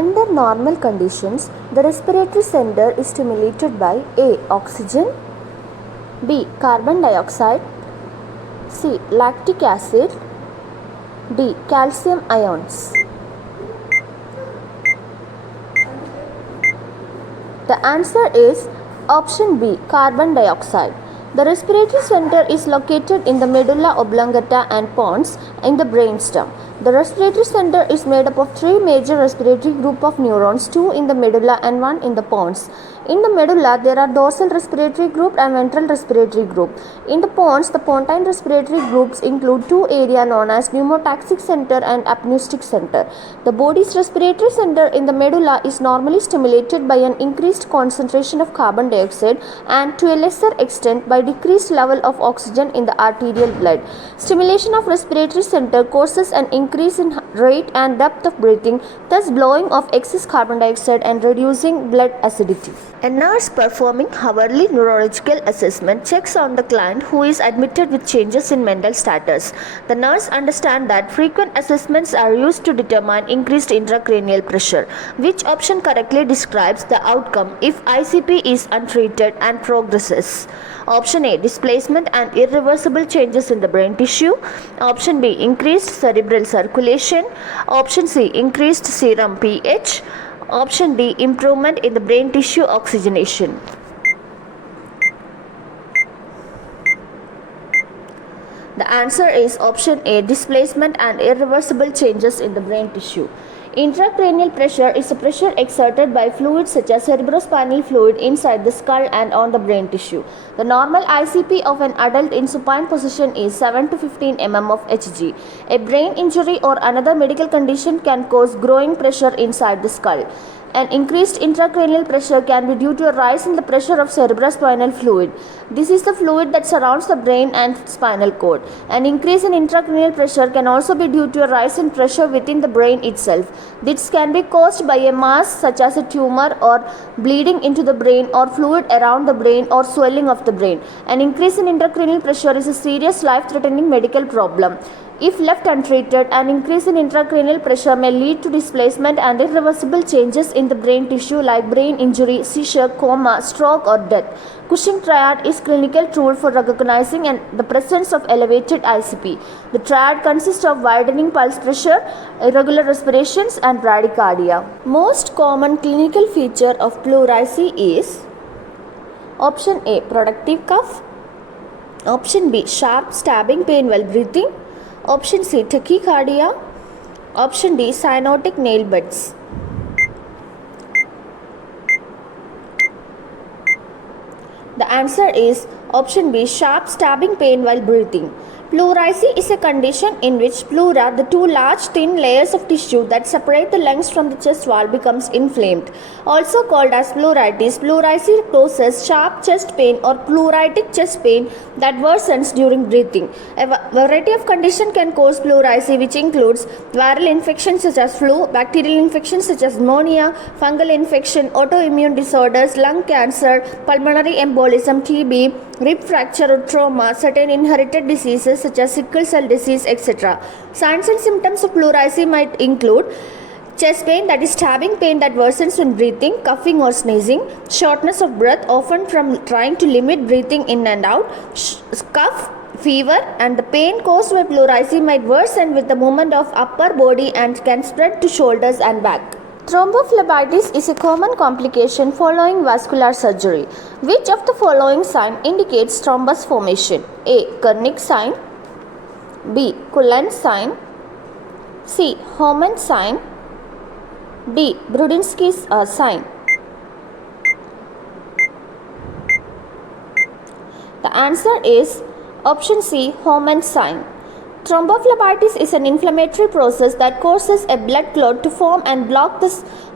Under normal conditions, the respiratory center is stimulated by A. Oxygen, B. Carbon dioxide, C. Lactic acid, D. Calcium ions. The answer is option B. Carbon dioxide. The respiratory center is located in the medulla oblongata and pons in the brainstem. The respiratory center is made up of three major respiratory group of neurons, two in the medulla and one in the pons. In the medulla, there are dorsal respiratory group and ventral respiratory group. In the pons, the pontine respiratory groups include two areas known as pneumotaxic center and apneustic center. The body's respiratory center in the medulla is normally stimulated by an increased concentration of carbon dioxide and to a lesser extent by decreased level of oxygen in the arterial blood. Stimulation of respiratory center causes an increase in rate and depth of breathing, thus blowing off excess carbon dioxide and reducing blood acidity. A nurse performing hourly neurological assessment checks on the client who is admitted with changes in mental status. The nurse understands that frequent assessments are used to determine increased intracranial pressure. Which option correctly describes the outcome if ICP is untreated and progresses? Option A. Displacement and irreversible changes in the brain tissue. Option B. Increased cerebral circulation. Option C. Increased serum pH. Option D. Improvement in the brain tissue oxygenation. The answer is option A. Displacement and irreversible changes in the brain tissue. Intracranial pressure is a pressure exerted by fluids such as cerebrospinal fluid inside the skull and on the brain tissue. The normal ICP of an adult in supine position is 7 to 15 mm of Hg. A brain injury or another medical condition can cause growing pressure inside the skull. An increased intracranial pressure can be due to a rise in the pressure of cerebrospinal fluid. This is the fluid that surrounds the brain and spinal cord. An increase in intracranial pressure can also be due to a rise in pressure within the brain itself. This can be caused by a mass such as a tumor or bleeding into the brain or fluid around the brain or swelling of the brain. An increase in intracranial pressure is a serious life-threatening medical problem. If left untreated, an increase in intracranial pressure may lead to displacement and irreversible changes in the brain tissue like brain injury, seizure, coma, stroke or death. Cushing triad is clinical tool for recognizing the presence of elevated ICP. The triad consists of widening pulse pressure, irregular respirations and bradycardia. Most common clinical feature of pleurisy is option A. Productive cough. Option B. Sharp stabbing pain while breathing. Option C. Tachycardia. Option D. Cyanotic nail beds. The answer is option B. Sharp stabbing pain while breathing. Pleurisy is a condition in which pleura, the two large thin layers of tissue that separate the lungs from the chest wall, becomes inflamed. Also called as pleuritis, pleurisy causes sharp chest pain or pleuritic chest pain that worsens during breathing. A variety of conditions can cause pleurisy, which includes viral infections such as flu, bacterial infections such as pneumonia, fungal infection, autoimmune disorders, lung cancer, pulmonary embolism, TB, rib fracture or trauma, certain inherited diseases such as sickle cell disease, etc. Signs and symptoms of pleurisy might include chest pain, that is stabbing pain that worsens when breathing, coughing or sneezing, shortness of breath often from trying to limit breathing in and out, cough, fever, and the pain caused by pleurisy might worsen with the movement of upper body and can spread to shoulders and back. Thrombophlebitis is a common complication following vascular surgery. Which of the following sign indicates thrombus formation? A. Kernig sign. B. Cullen sign. C. Homan sign. D. Brudinsky's sign. The answer is option C. Homan sign. Thrombophlebitis is an inflammatory process that causes a blood clot to form and block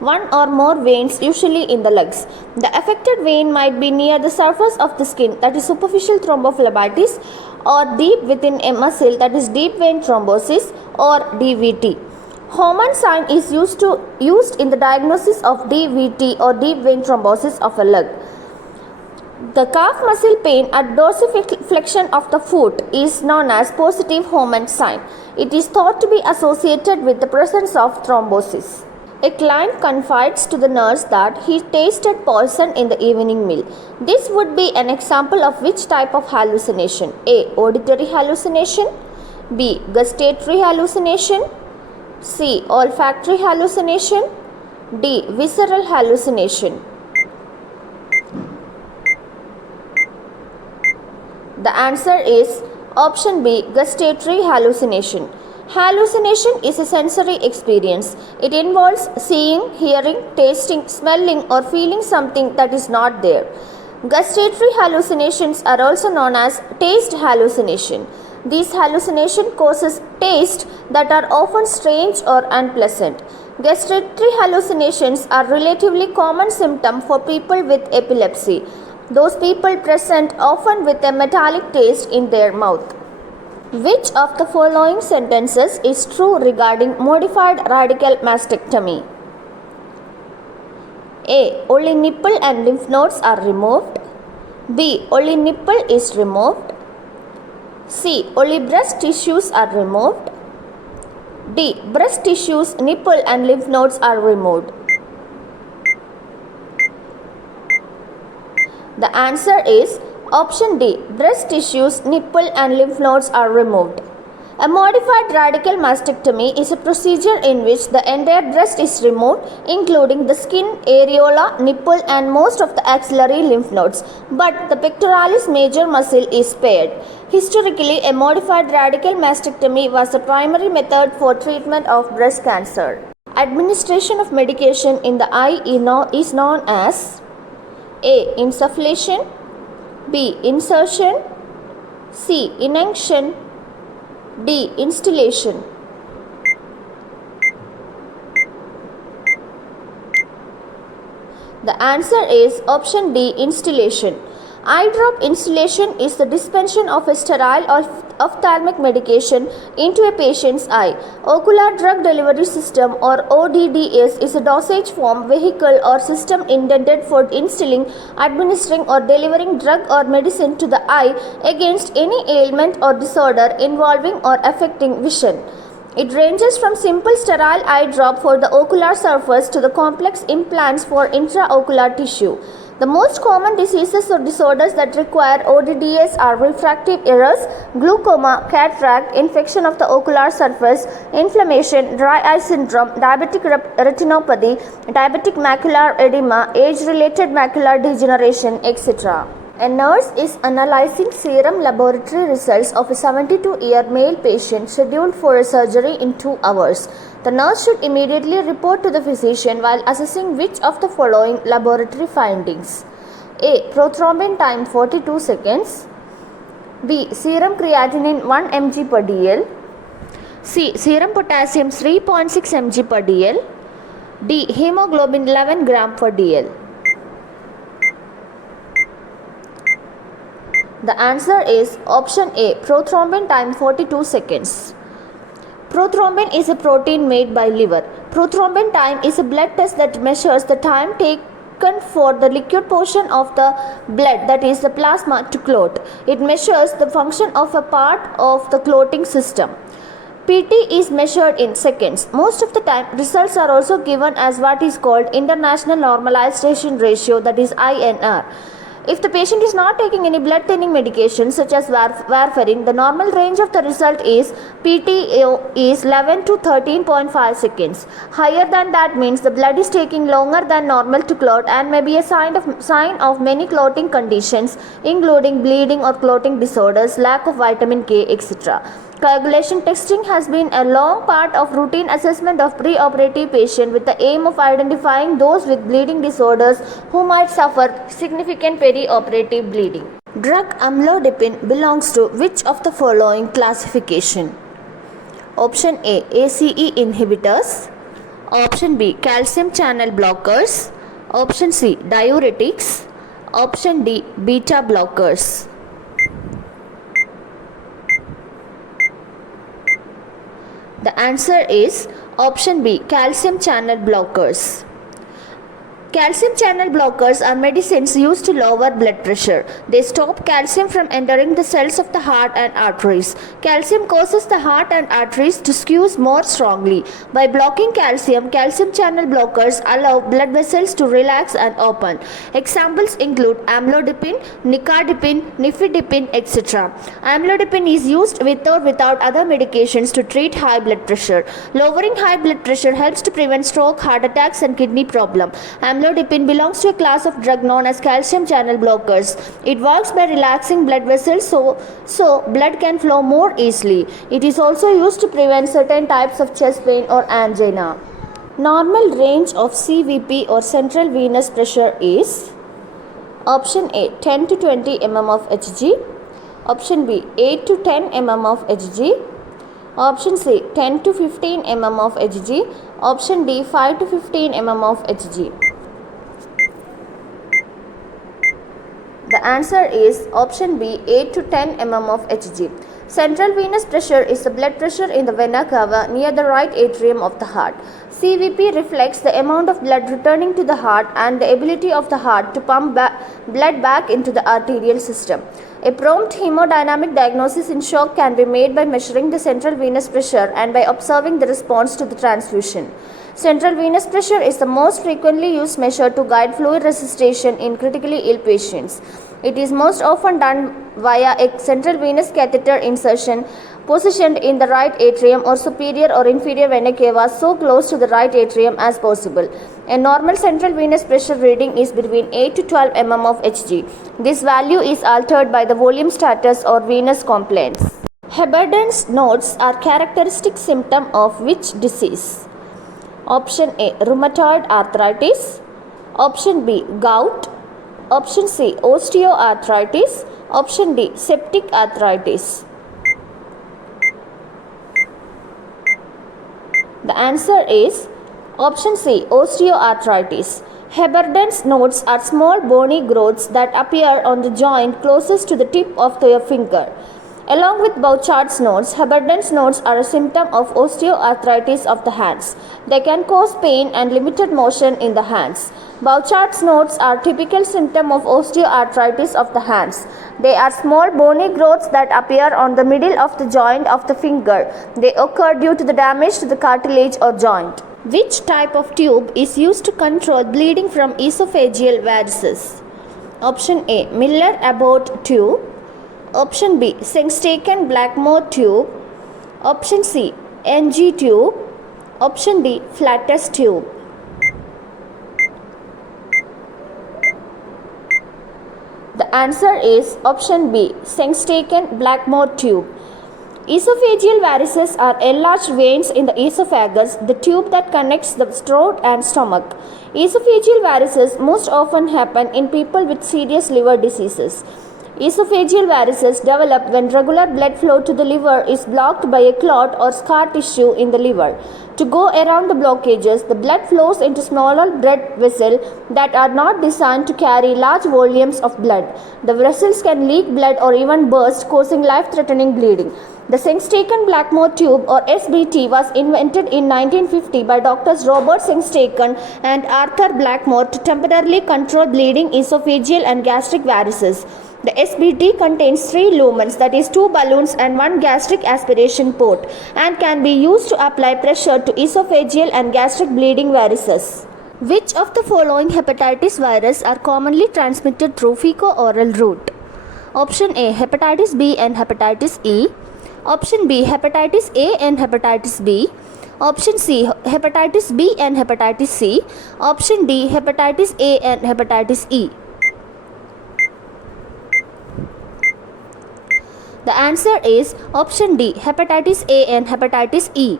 one or more veins, usually in the legs. The affected vein might be near the surface of the skin, that is superficial thrombophlebitis, or deep within a muscle, that is deep vein thrombosis, or DVT. Homan sign is used in the diagnosis of DVT or deep vein thrombosis of a leg. The calf muscle pain at dorsiflexion of the foot is known as positive Homan sign. It is thought to be associated with the presence of thrombosis. A client confides to the nurse that he tasted poison in the evening meal. This would be an example of which type of hallucination? A. Auditory hallucination. B. Gustatory hallucination. C. Olfactory hallucination. D. Visceral hallucination. The answer is option B. Gustatory hallucination. Hallucination is a sensory experience. It involves seeing, hearing, tasting, smelling, or feeling something that is not there. Gustatory hallucinations are also known as taste hallucination. These hallucination causes taste that are often strange or unpleasant. Gustatory hallucinations are relatively common symptom for people with epilepsy. Those people present often with a metallic taste in their mouth. Which of the following sentences is true regarding modified radical mastectomy? A. Only nipple and lymph nodes are removed. B. Only nipple is removed. C. Only breast tissues are removed. D. Breast tissues, nipple and lymph nodes are removed. The answer is option D. Breast tissues, nipple and lymph nodes are removed. A modified radical mastectomy is a procedure in which the entire breast is removed, including the skin, areola, nipple and most of the axillary lymph nodes, but the pectoralis major muscle is spared. Historically, a modified radical mastectomy was the primary method for treatment of breast cancer. Administration of medication in the eye is known as A. Insufflation, B. Insertion, C. Inunction, D. Instillation. The answer is option D. Instillation. Eye drop instillation is the dispensation of a sterile ophthalmic medication into a patient's eye. Ocular drug delivery system or ODDS is a dosage form, vehicle or system intended for instilling, administering or delivering drug or medicine to the eye against any ailment or disorder involving or affecting vision. It ranges from simple sterile eye drop for the ocular surface to the complex implants for intraocular tissue. The most common diseases or disorders that require ODDS are refractive errors, glaucoma, cataract, infection of the ocular surface, inflammation, dry eye syndrome, diabetic retinopathy, diabetic macular edema, age-related macular degeneration, etc. A nurse is analyzing serum laboratory results of a 72-year male patient scheduled for a surgery in 2 hours. The nurse should immediately report to the physician while assessing which of the following laboratory findings. A. Prothrombin time 42 seconds. B. Serum creatinine 1 mg per dl. C. Serum potassium 3.6 mg per dl. D. Hemoglobin 11 gram per dl. The answer is option A. Prothrombin time 42 seconds. Prothrombin is a protein made by liver. Prothrombin time is a blood test that measures the time taken for the liquid portion of the blood, that is the plasma, to clot. It measures the function of a part of the clotting system. PT is measured in seconds. Most of the time, results are also given as what is called International Normalization Ratio, that is INR. If the patient is not taking any blood thinning medication such as warfarin, the normal range of the result is PT is 11 to 13.5 seconds. Higher than that means the blood is taking longer than normal to clot and may be a sign of many clotting conditions, including bleeding or clotting disorders, lack of vitamin K, etc. Coagulation testing has been a long part of routine assessment of preoperative patient with the aim of identifying those with bleeding disorders who might suffer significant perioperative bleeding. Drug amlodipine belongs to which of the following classification? Option A. ACE inhibitors. Option B. Calcium channel blockers. Option C. Diuretics. Option D. Beta blockers. The answer is option B. Calcium channel blockers. Calcium channel blockers are medicines used to lower blood pressure. They stop calcium from entering the cells of the heart and arteries. Calcium causes the heart and arteries to squeeze more strongly. By blocking calcium, calcium channel blockers allow blood vessels to relax and open. Examples include amlodipine, nicardipine, nifedipine, etc. Amlodipine is used with or without other medications to treat high blood pressure. Lowering high blood pressure helps to prevent stroke, heart attacks, and kidney problem. Amlodipine belongs to a class of drug known as calcium channel blockers. It works by relaxing blood vessels so blood can flow more easily. It is also used to prevent certain types of chest pain or angina. Normal range of CVP or central venous pressure is option A 10 to 20 mm of Hg, option B 8 to 10 mm of Hg, option C 10 to 15 mm of Hg, option D 5 to 15 mm of Hg. The answer is option B 8 to 10 mm of Hg. Central venous pressure is the blood pressure in the vena cava near the right atrium of the heart. CVP reflects the amount of blood returning to the heart and the ability of the heart to pump blood back into the arterial system. A prompt hemodynamic diagnosis in shock can be made by measuring the central venous pressure and by observing the response to the transfusion. Central venous pressure is the most frequently used measure to guide fluid resuscitation in critically ill patients. It is most often done via a central venous catheter insertion positioned in the right atrium or superior or inferior vena cava so close to the right atrium as possible. A normal central venous pressure reading is between 8 to 12 mm of Hg. This value is altered by the volume status or venous complaints. Heberden's nodes are characteristic symptom of which disease? Option A rheumatoid arthritis, option B gout, option C osteoarthritis, option D septic arthritis. The answer is option C osteoarthritis. Heberden's nodes are small bony growths that appear on the joint closest to the tip of your finger. Along with Bouchard's nodes, Heberden's nodes are a symptom of osteoarthritis of the hands. They can cause pain and limited motion in the hands. Bouchard's nodes are typical symptom of osteoarthritis of the hands. They are small bony growths that appear on the middle of the joint of the finger. They occur due to the damage to the cartilage or joint. Which type of tube is used to control bleeding from esophageal varices? Option A Miller-Abbott tube, option B Sengstaken Blackmore tube, option C NG tube, option D Flatus tube. The answer is option B Sengstaken Blackmore tube. Esophageal varices are enlarged veins in the esophagus, the tube that connects the throat and stomach. Esophageal varices most often happen in people with serious liver diseases. Esophageal varices develop when regular blood flow to the liver is blocked by a clot or scar tissue in the liver. To go around the blockages, the blood flows into smaller blood vessels that are not designed to carry large volumes of blood. The vessels can leak blood or even burst, causing life-threatening bleeding. The Sengstaken Blackmore tube or SBT was invented in 1950 by doctors Robert Sengstaken and Arthur Blackmore to temporarily control bleeding esophageal and gastric varices. The SBT contains 3 lumens, that is 2 balloons and 1 gastric aspiration port, and can be used to apply pressure to esophageal and gastric bleeding varices. Which of the following hepatitis virus are commonly transmitted through fecal-oral route? Option A hepatitis B and hepatitis E, option B hepatitis A and hepatitis B, option C hepatitis B and hepatitis C, option D hepatitis A and hepatitis E. The answer is option D hepatitis A and hepatitis E.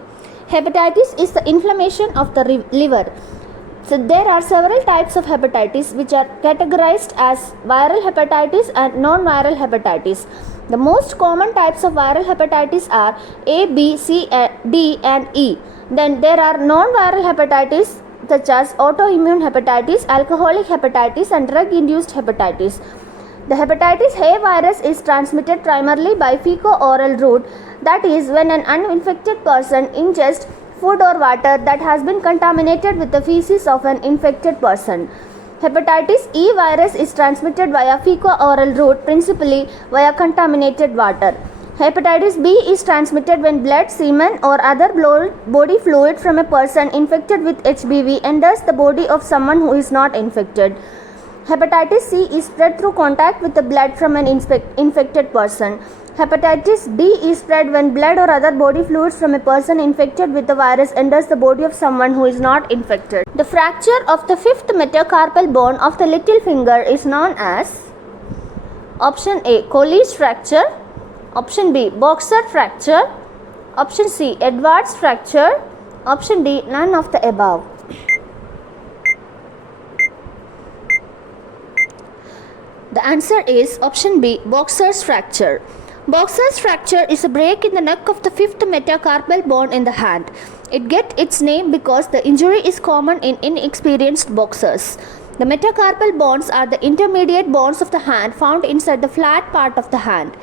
Hepatitis is the inflammation of the liver. So there are several types of hepatitis which are categorized as viral hepatitis and non-viral hepatitis. The most common types of viral hepatitis are A, B, C, D and E. Then there are non-viral hepatitis such as autoimmune hepatitis, alcoholic hepatitis and drug-induced hepatitis. The hepatitis A virus is transmitted primarily by fecal-oral route, that is when an uninfected person ingests food or water that has been contaminated with the feces of an infected person. Hepatitis E virus is transmitted via fecal-oral route, principally via contaminated water. Hepatitis B is transmitted when blood, semen or other body fluid from a person infected with HBV enters the body of someone who is not infected. Hepatitis C is spread through contact with the blood from an infected person. Hepatitis D is spread when blood or other body fluids from a person infected with the virus enters the body of someone who is not infected. The fracture of the fifth metacarpal bone of the little finger is known as option A. Colles fracture, option B. Boxer fracture, option C. Edwards fracture, option D. None of the above. The answer is option B. Boxer's fracture. Boxer's fracture is a break in the neck of the fifth metacarpal bone in the hand. It gets its name because the injury is common in inexperienced boxers. The metacarpal bones are the intermediate bones of the hand found inside the flat part of the hand.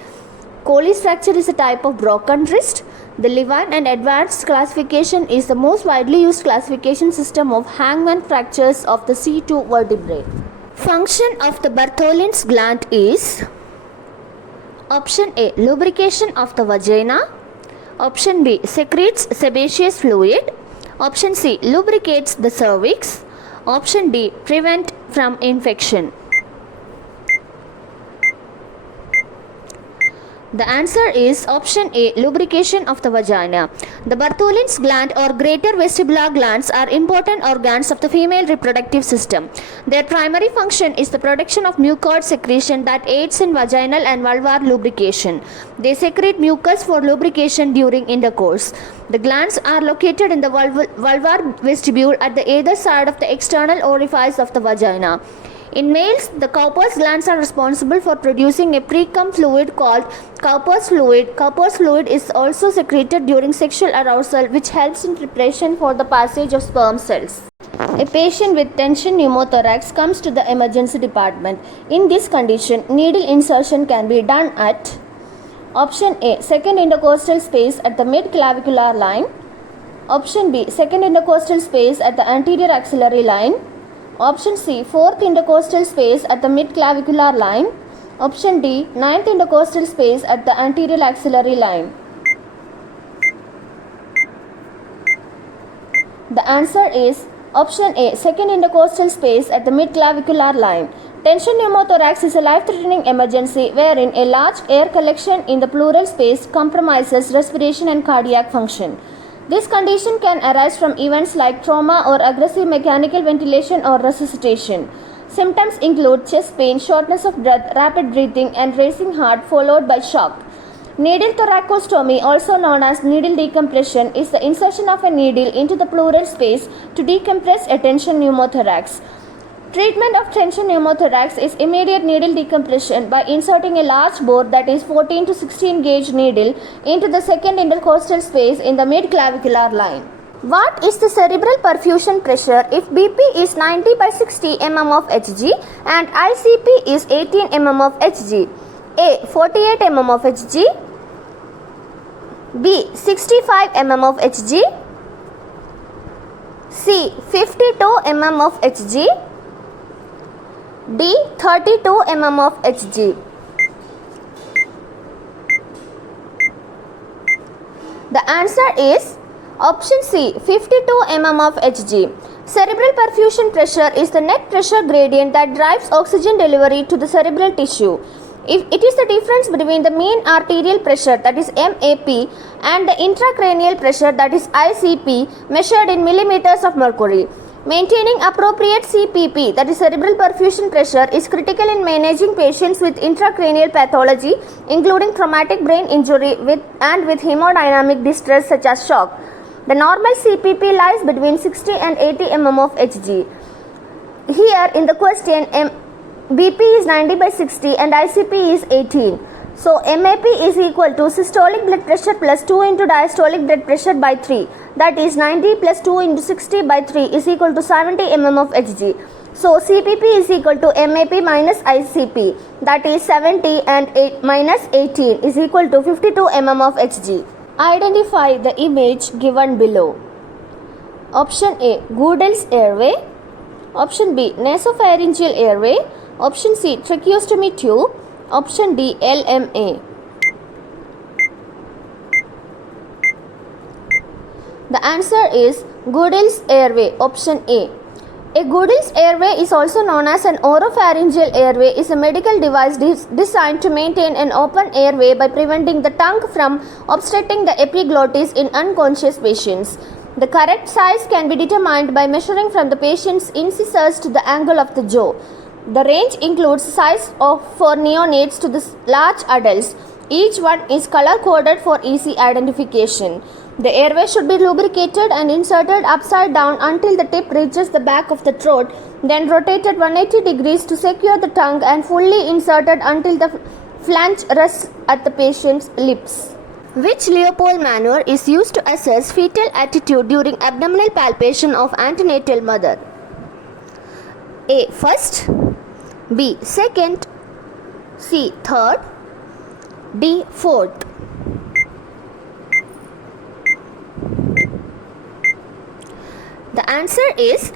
Colles fracture is a type of broken wrist. The Levine and Edwards classification is the most widely used classification system of hangman fractures of the C2 vertebrae. Function of the Bartholin's gland is option A. Lubrication of the vagina, option B. Secretes sebaceous fluid, option C. Lubricates the cervix, option D. Prevent from infection. The answer is option A. Lubrication of the vagina. The Bartholin's gland or greater vestibular glands are important organs of the female reproductive system. Their primary function is the production of mucoid secretion that aids in vaginal and vulvar lubrication. They secrete mucus for lubrication during intercourse. The glands are located in the vulvar vestibule at the either side of the external orifice of the vagina. In males, the Cowper's glands are responsible for producing a precum fluid called Cowper's fluid. Cowper's fluid is also secreted during sexual arousal, which helps in preparation for the passage of sperm cells. A patient with tension pneumothorax comes to the emergency department. In this condition, needle insertion can be done at option A. Second intercostal space at the mid-clavicular line, option B. Second intercostal space at the anterior axillary line, option C. Fourth intercostal space at the mid-clavicular line, option D. Ninth intercostal space at the anterior axillary line. The answer is option A. Second intercostal space at the mid-clavicular line. Tension pneumothorax is a life-threatening emergency wherein a large air collection in the pleural space compromises respiration and cardiac function. This condition can arise from events like trauma or aggressive mechanical ventilation or resuscitation. Symptoms include chest pain, shortness of breath, rapid breathing, and racing heart followed by shock. Needle thoracostomy, also known as needle decompression, is the insertion of a needle into the pleural space to decompress a tension pneumothorax. Treatment of tension pneumothorax is immediate needle decompression by inserting a large bore, that is 14 to 16 gauge needle, into the second intercostal space in the mid-clavicular line. What is the cerebral perfusion pressure if BP is 90 by 60 mm of Hg and ICP is 18 mm of Hg? A. 48 mm of Hg, B. 65 mm of Hg, C. 52 mm of Hg, D. 32 mm of Hg. The answer is option C. 52 mm of Hg. Cerebral perfusion pressure is the net pressure gradient that drives oxygen delivery to the cerebral tissue. If it is the difference between the mean arterial pressure, that is MAP, and the intracranial pressure, that is ICP, measured in millimeters of mercury. Maintaining appropriate CPP, that is cerebral perfusion pressure, is critical in managing patients with intracranial pathology, including traumatic brain injury with hemodynamic distress such as shock. The normal CPP lies between 60 and 80 mm of Hg. Here in the question, BP is 90 by 60 and ICP is 18. So MAP is equal to systolic blood pressure plus 2 into diastolic blood pressure by 3. That is 90 plus 2 into 60 by 3 is equal to 70 mm of Hg. So CPP is equal to MAP minus ICP, that is 70 and minus 18 is equal to 52 mm of Hg. Identify the image given below. Option A, Goodell's airway. Option B, nasopharyngeal airway. Option C, tracheostomy tube. Option D, LMA. The answer is Goodell's airway, option A. A Goodell's airway is also known as an oropharyngeal airway, is a medical device designed to maintain an open airway by preventing the tongue from obstructing the epiglottis in unconscious patients. The correct size can be determined by measuring from the patient's incisors to the angle of the jaw. The range includes size for neonates to the large adults. Each one is color coded for easy identification. The airway should be lubricated and inserted upside down until the tip reaches the back of the throat, then rotated 180 degrees to secure the tongue and fully inserted until the flange rests at the patient's lips. Which Leopold maneuver is used to assess fetal attitude during abdominal palpation of antenatal mother? A. First. B. Second. C. Third. D. Fourth. The answer is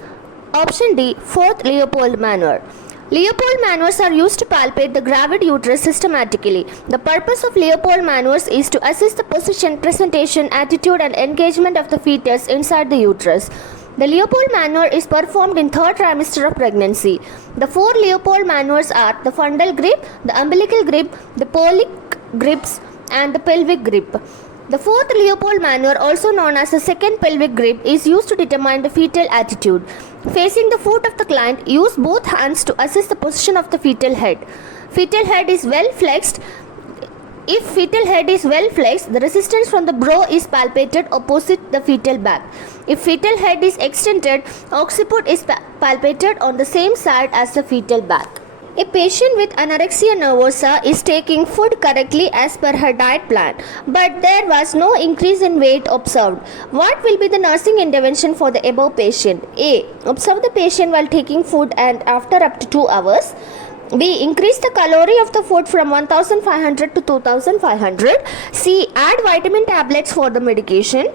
option D, fourth Leopold maneuver. Leopold maneuvers are used to palpate the gravid uterus systematically. The purpose of Leopold maneuvers is to assess the position, presentation, attitude and engagement of the fetus inside the uterus. The Leopold maneuver is performed in third trimester of pregnancy. The four Leopold maneuvers are the fundal grip, the umbilical grip, the pollic grips and the pelvic grip. The fourth Leopold maneuver, also known as the second pelvic grip, is used to determine the fetal attitude. Facing the foot of the client, use both hands to assess the position of the fetal head. Fetal head is well flexed. If fetal head is well flexed, the resistance from the brow is palpated opposite the fetal back. If fetal head is extended, occiput is palpated on the same side as the fetal back. A patient with anorexia nervosa is taking food correctly as per her diet plan, but there was no increase in weight observed. What will be the nursing intervention for the above patient? A. Observe the patient while taking food and after up to 2 hours. B. Increase the calorie of the food from 1500 to 2500. C. Add vitamin tablets for the medication.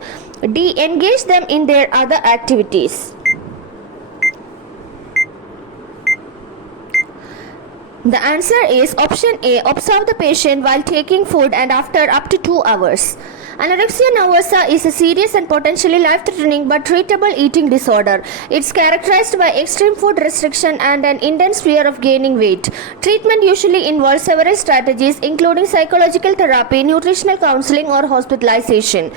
D. Engage them in their other activities. The answer is option A. Observe the patient while taking food and after up to 2 hours. Anorexia nervosa is a serious and potentially life-threatening but treatable eating disorder. It's characterized by extreme food restriction and an intense fear of gaining weight. Treatment usually involves several strategies including psychological therapy, nutritional counseling or hospitalization.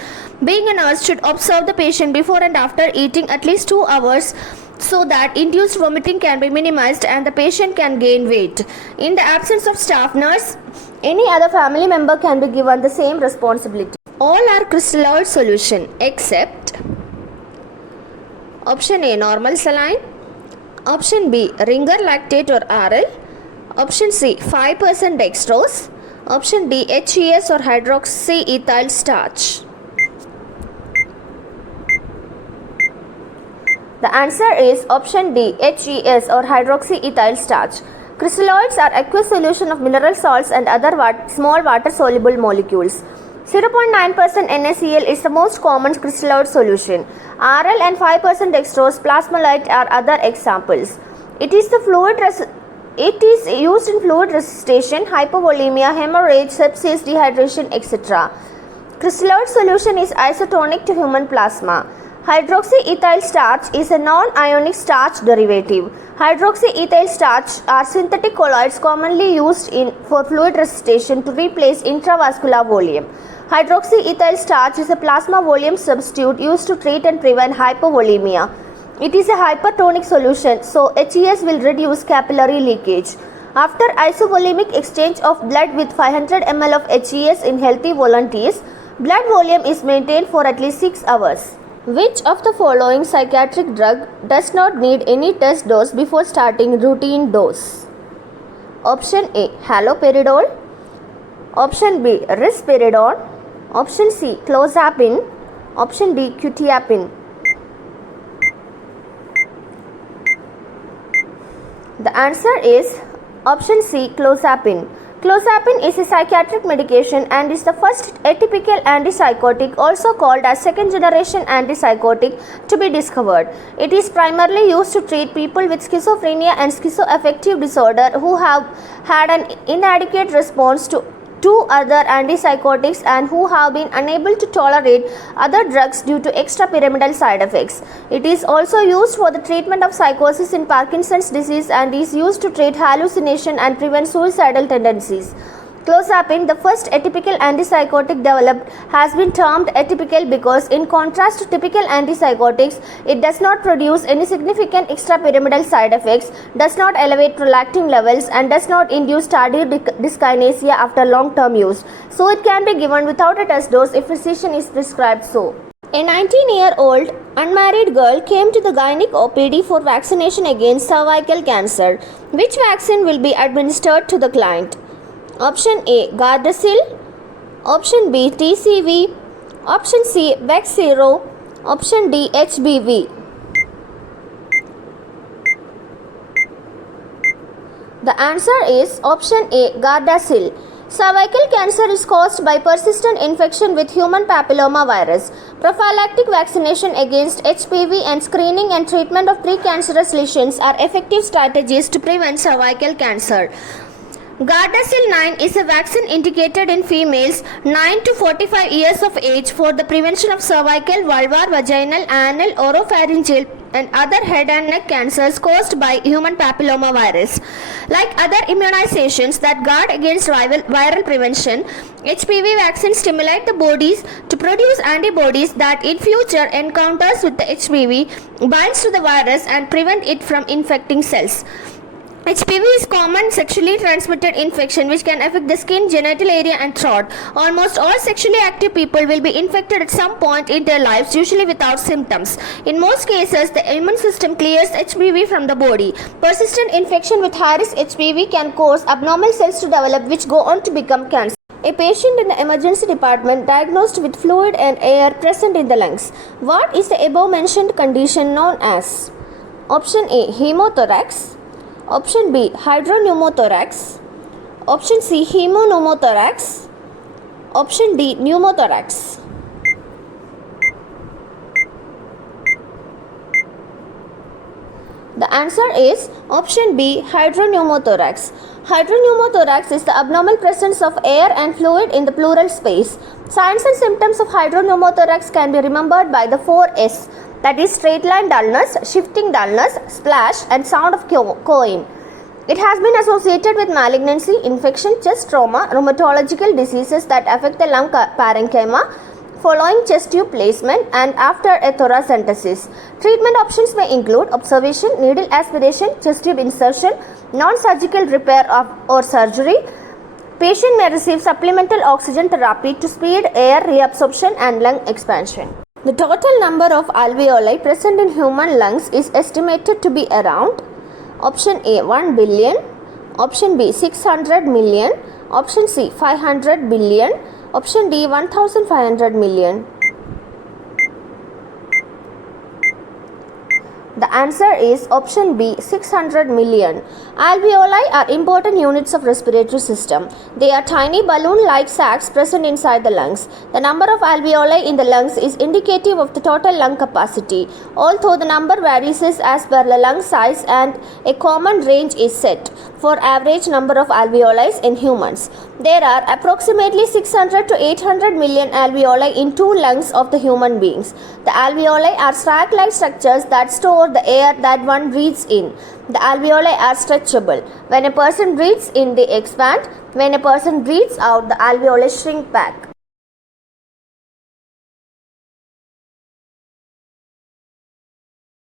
Being a nurse should observe the patient before and after eating at least 2 hours so that induced vomiting can be minimized and the patient can gain weight. In the absence of staff nurse, any other family member can be given the same responsibility. All are crystalloid solution except option A, normal saline, option B, Ringer lactate or RL, option C, 5% dextrose, option D, HES or hydroxyethyl starch. The answer is option D, HES or hydroxyethyl starch. Crystalloids are aqueous solution of mineral salts and other small water-soluble molecules. 0.9% NaCl is the most common crystalloid solution. RL and 5% dextrose plasmolite are other examples. It is used in fluid resuscitation, hypovolemia, hemorrhage, sepsis, dehydration, etc. Crystalloid solution is isotonic to human plasma. Hydroxyethyl starch is a non-ionic starch derivative. Hydroxyethyl starch are synthetic colloids commonly used for fluid resuscitation to replace intravascular volume. Hydroxyethyl starch is a plasma volume substitute used to treat and prevent hypovolemia. It is a hypertonic solution, so HES will reduce capillary leakage. After isovolemic exchange of blood with 500 ml of HES in healthy volunteers, blood volume is maintained for at least 6 hours. Which of the following psychiatric drug does not need any test dose before starting routine dose? Option A, haloperidol. Option B, risperidone. Option C, clozapine. Option D, quetiapine. The answer is option C, clozapine. Clozapine is a psychiatric medication and is the first atypical antipsychotic, also called as second generation antipsychotic, to be discovered. It is primarily used to treat people with schizophrenia and schizoaffective disorder who have had an inadequate response to two other antipsychotics and who have been unable to tolerate other drugs due to extrapyramidal side effects. It is also used for the treatment of psychosis in Parkinson's disease and is used to treat hallucination and prevent suicidal tendencies. Clozapine, the first atypical antipsychotic developed, has been termed atypical because, in contrast to typical antipsychotics, it does not produce any significant extrapyramidal side effects, does not elevate prolactin levels, and does not induce tardive dyskinesia after long-term use. So, it can be given without a test dose if physician is prescribed so. A 19-year-old unmarried girl came to the gynec OPD for vaccination against cervical cancer. Which vaccine will be administered to the client? Option A, Gardasil. Option B, TCV. Option C, Vexero. Option D, HBV. The answer is option A, Gardasil. Cervical cancer is caused by persistent infection with human papilloma virus. Prophylactic vaccination against HPV and screening and treatment of precancerous lesions are effective strategies to prevent cervical cancer. Gardasil 9 is a vaccine indicated in females 9 to 45 years of age for the prevention of cervical, vulvar, vaginal, anal, oropharyngeal and other head and neck cancers caused by human papilloma virus. Like other immunizations that guard against viral prevention, HPV vaccines stimulate the bodies to produce antibodies that in future encounters with the HPV binds to the virus and prevent it from infecting cells. HPV is common sexually transmitted infection which can affect the skin, genital area and throat. Almost all sexually active people will be infected at some point in their lives, usually without symptoms. In most cases, the immune system clears HPV from the body. Persistent infection with high-risk HPV can cause abnormal cells to develop which go on to become cancer. A patient in the emergency department diagnosed with fluid and air present in the lungs. What is the above mentioned condition known as? Option A, hemothorax. Option B, hydropneumothorax. Option C, hemopneumothorax. Option D, pneumothorax. The answer is option B, hydropneumothorax. Hydropneumothorax is the abnormal presence of air and fluid in the pleural space. Signs and symptoms of hydropneumothorax can be remembered by the 4 S, that is straight line dullness, shifting dullness, splash and sound of cooing. It has been associated with malignancy, infection, chest trauma, rheumatological diseases that affect the lung parenchyma following chest tube placement and after a thoracentesis. Treatment options may include observation, needle aspiration, chest tube insertion, non-surgical repair or surgery. Patient may receive supplemental oxygen therapy to speed air reabsorption and lung expansion. The total number of alveoli present in human lungs is estimated to be around option A 1 billion, option B 600 million, option C 500 billion, option D 1500 million. The answer is option B 600 million. Alveoli are important units of respiratory system. They are tiny balloon-like sacs present inside the lungs. The number of alveoli in the lungs is indicative of the total lung capacity, although the number varies as per the lung size and a common range is set for average number of alveoli in humans. There are approximately 600 to 800 million alveoli in two lungs of the human beings. The alveoli are sac-like structures that store the air that one breathes in. The alveoli are stretchable. When a person breathes in, they expand. When a person breathes out, the alveoli shrink back.